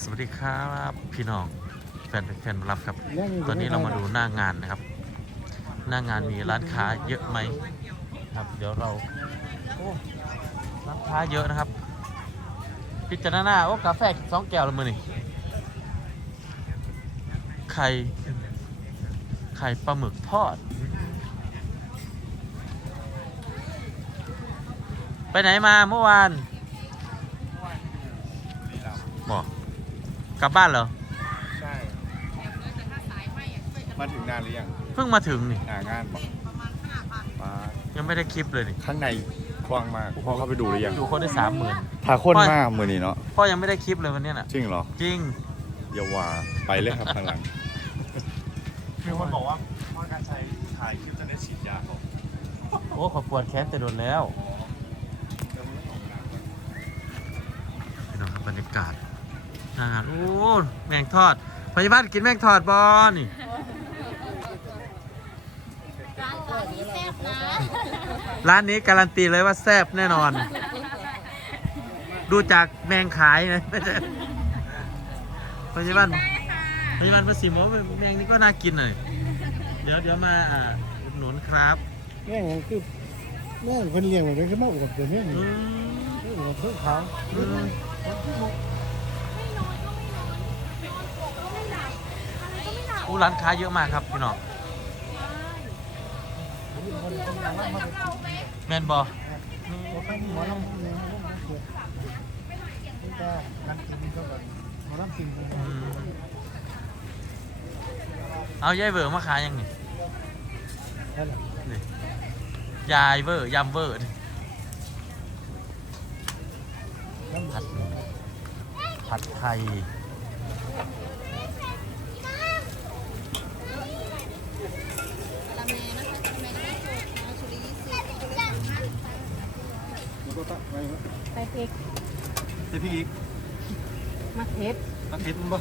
สวัสดีครับพี่น้องแฟนแฟนรับครับ ตอนนี้เรามาดูหน้างานนะครับ หน้างานมีร้านค้าเยอะไหมครับ เดี๋ยวเราโอ้ร้านค้าเยอะนะครับ พิจารณาโอ้กาแฟสองแก้วละมือนี่ไข่ไข่ปลาหมึกทอด ไปไหนมาเมื่อวานบอก กลับบ้านเหรอ ใช่ มาถึงนานหรือยังเพิ่งมาถึงนี่ หางานบอกมายังไม่ได้คลิปเลยนี่ข้างในกว้างมากพ่อเข้าไปดูหรือยังดูคนได้สามหมื่นถ่าคนมากมือนี้เนาะพ่อยังไม่ได้คลิปเลยวันเนี้ยน่ะ จริงเหรอจริง อย่าว่าไปเลยครับข้างหลังมีคนบอกว่าพ่อการชัยถ่ายคลิปจะได้ฉีดยาบอกโอ้ขอปวดแขนแต่โดนแล้วพี่น้องครับบรรยากาศ หน้างานโอ้แมงทอดพยาบาลกินแมงทอดบอนี่ร้านร้านนี้แซ่บนะร้านนี้การันตีเลยว่าแซ่บแน่นอน ดูจากแมงขายนะไม่ใช่พยาบาลได้ค่ะพยาบาลประสิมบอกว่าแมงนี่ก็น่ากินหน่อยเดี๋ยวเดี๋ยวมาอ่าอุดหนุนครับแม่งคือแม่งเพิ่นเลี้ยงแบบนี้คือมาอวดเดี๋ยวนี้อืนี่มอวดเพิ่งขาว อืม ไม่นอนก็ไม่นอนนอนปกก็ไม่หลับอะไร ก็ไม่หลับอู้ร้านค้าเยอะมากครับพี่น้องเอาไหมแมนบอว่าข้างนี้หมอลำเนี่ยเกิดนี่ก็การกินนี่ก็แบบหมอลำกินเป็นมเอายายเวอร์มาขายยังนี่นั่นแหละนี่ยายเวอร์ยำเวอร์นี่น้ำผัดผัดไทย กะละแมนะคะกะละแมน้ำโขกนะชุรียี่สิบชุรีสามห้า แล้วก็ตั้งไว้ไปพริกให้พี่อีกมะเขือตั้งทิศมั้งบ่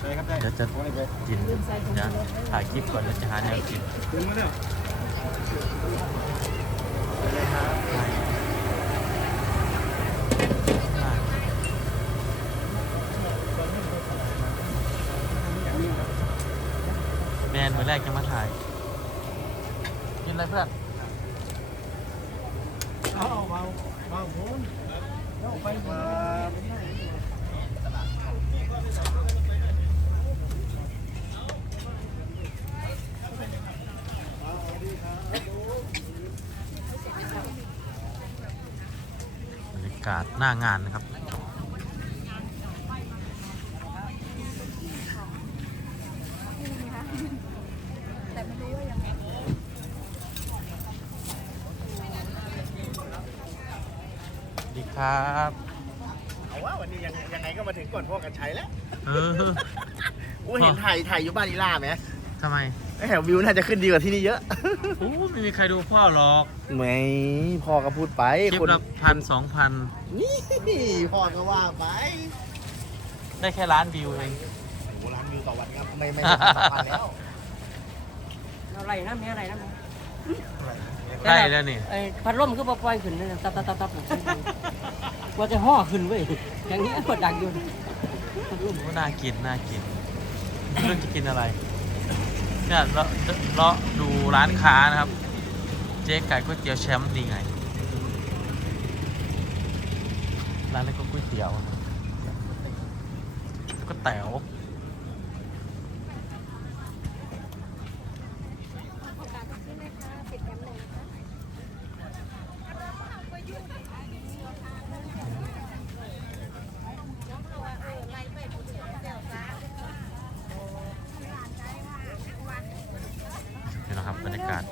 ได้ครับได้เดี๋ยวจะว่าอะไรไปกินเดี๋ยวถ่ายคลิปก่อนแล้วจะหาแนวกินถึงมาแล้วแมนมือแรกจะมาถ่าย กินอะไรเพื่อน เอาเอาเอาเอาโหนเอาไปมา บรรยากาศหน้างานนะครับ แต่ไม่รู้ว่ายังไง สวัสดี ครับเอาว่าวันนี้ยังยังไงก็มาถึงก่อนพ่อการชัยแล้วเอออู้เห็นถ่ายถ่ายอยู่บ้านอีล่าไหมทำไมไอ้แถววิวน่าจะขึ้นดีกว่าที่นี่เยอะโอ้ไม่มีใครดูพ่อหรอกไม่พ่อก็พูดไปคลิปคนละพันสองพันนี่พ่อก็ว่าไป ได้แค่ล้านวิวเองโอ้ล้านวิวต่อวันครับไม่ไม่ไม่สองพันแล้วเอาไรนะมีอะไรนะ ได้แล้วนี่ ไอ้พัดลมคือปล่อยขึ้นเลยตับตับตับตับกว่าจะห่อขึ้นเว้ยอย่างนี้กดดังอยู่พัดลมก็น่ากินน่ากินเรื่องจะกินอะไรเนี่ยเลาะเลาะดูร้านค้านะครับ เจ๊ไก่ก๋วยเตี๋ยวแชมป์ดีไง ร้านนี้ก็ก๋วยเตี๋ยวนะก็แต๋ว ใช่ไหมคะปิดแคมป์เลยนะคะ นี่นะครับบรรยากาศ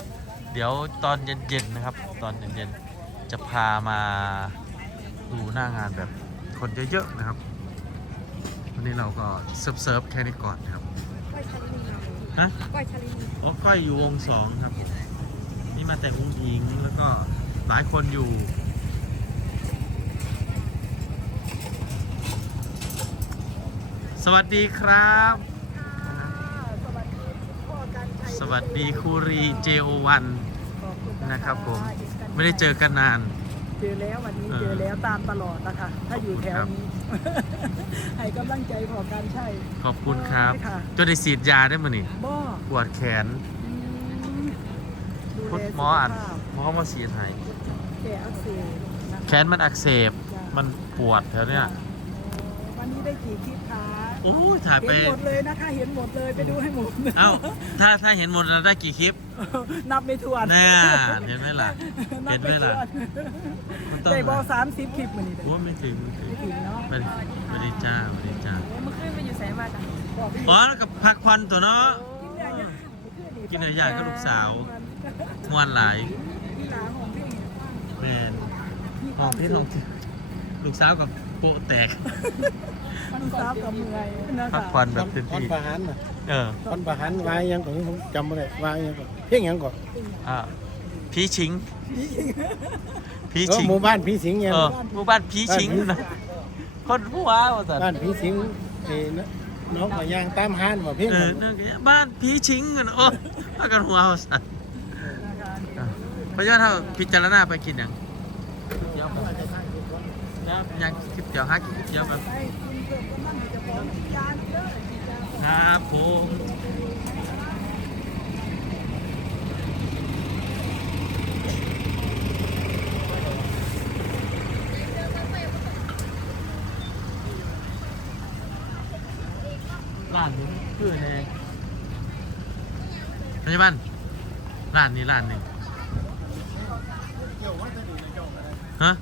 เดี๋ยวตอนเย็นๆนะครับ ตอนเย็นๆจะพามาดูหน้างานแบบคนเยอะๆนะครับวันนี้เราก็เซิร์ฟๆแค่นี้ก่อนนะครับก้อยชาลีนีนะก้อยชาลีนีอ๋อก้อยอยู่วงสองครับ นี่มาแต่อุ้งอิงแล้วก็หลายคนอยู่สวัสดีครับ สวัสดีครูรีเจโอวันนะครับผม ไม่ได้เจอกันนาน เจอแล้ววันนี้เออเจอแล้วตามตลอดนะคะถ้าอยู่แถวนี้ให้กำลังใจพอการใช้ขอบคุณครับค่ะจนได้ฉีดยาได้มั้นี่บ่ปวดแขนอืมดูคุณแลหมออ่านสุขภาพหมอมาฉีดให้แก่อักเสบนะคะแขนมันอักเสบ มันปวดแถวเนี้ยวันนี้ได้กี่คลิปคะ โอ้ยถ่ายไป เห็นหมดเลยนะคะเห็นหมดเลยไปดูให้หมดเอ้า ถ้าถ้าเห็นหมดแล้วได้กี่คลิป นับไม่ถ้วนแน่เห็นไหมล่ะนับเห็นไหมล่ะถ้วนมันต้อง ได้บอสามสิบคลิปมันนี่เด้โอ้ไม่ถึงไม่ถึงไม่ถึงเนาะไม่ได้ไม่ได้จ้าไม่ได้จ้าเมื่อคืนไปอยู่แสนมาจ้ะบอกพี่อ๋อแล้วก็พักควันตัวเนาะ กินเนื้อย่างกินเนื้อย่างกับลูกสาว มวนหลายพี่หลาของพี่แมนห้องที่ห้องที่ลูกสาวกับโปะแตก มันสาวกับเมื่อยนะพักคะควันแบบเต็มตอนที่ประหารน่ะเออตอนประหารวายยังก่อนผมจำไม่ได้วายยังก่อนเพียงยังก่อนอ่าพีชิงพีเออชิงหมู่บ้านพี่สิงห์ยัง เออหมู่บ้านพีชิงนะคนผู้ว่าว่าสันบ้านพี่สิงห์เอ้นะน้องก็ย่างตามหานว่าเพียงเอยัองนั่นก็บ้านพีชิงกันโอ้พากันหัวว่าสันอะเพราะว่าถ้าพิจารณาไปกินอย่างเดี๋ยวไปแล้วยังคิดเดี๋ยวฮักคิดเดี๋ยวกัน ไป คุณเกิดก็มั่นจะบอานเด้อครับผมร้านนี้คือไงพยาบาลร้านนี้ร้านนึ่งฮะ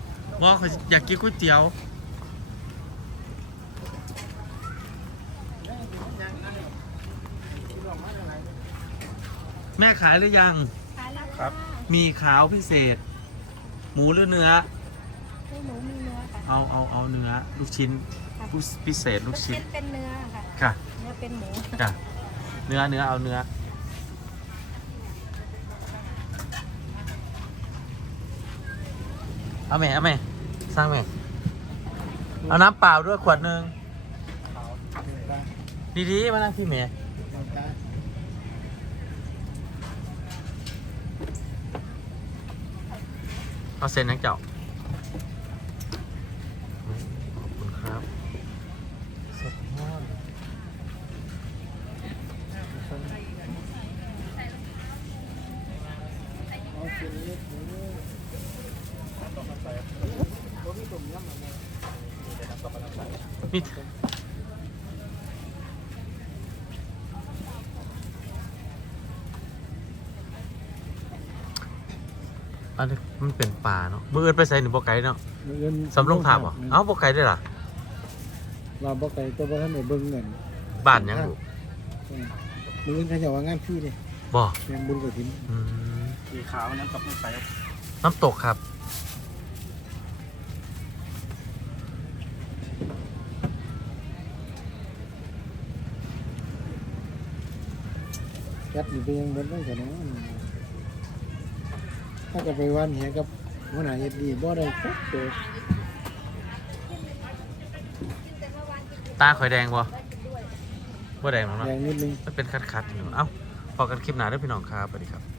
ว่าเขาอยากกินก๋วยเตี๋ยว แม่ขายหรือยัง ขายแล้วครับ มีขาวพิเศษ หมูหรือเนื้อให้หนูมีเนื้อค่ะเอาเอาเอาเนื้อ ลูกชิ้นพิเศษลูกชิ้น เป็นเนื้อค่ะ ค่ะ เนื้อเป็นหมูจ้ะเนื้อเนื้อเอาเนื้อ เอาแม่เอาแม่สร้างแม่เอาน้ำเปล่าด้วยขวดหนึ่ง ดีๆมานั่งที่แม่เอาเซ็นนังเจ้า ขอบคุณครับสดมากนี่ อันนี้มันเป็นป่าเนาะมืออื่นไปใส่หนึ่งบกไก่เนาะสำลงถามเหรอเอ้าบกไก่ได้วยล่ะว่าบ่ไกลตัวบ่ทันได้เบิ่งเงินบ้านยังอยู่มื้อนี้เขาจะว่างานพี่เด้บ่แม่นบุญกฐินอืมสีขาวนั้นกับน้ำใสน้ำตกครับยัดอยู่ไปยังเบิดได้กันเนาะ ถ้าจะไปวันเหียกับหัวหน้าเฮ็ดดีบ่ได้ครับเด้อตาข่อยแดงบ่บ่แดงหรอกเนาะแรงนิดนึง มันเป็นคัดๆอยู่เอ้าพอกันคลิปหน้าเด้วยพี่น้องครับสวัสดีครับ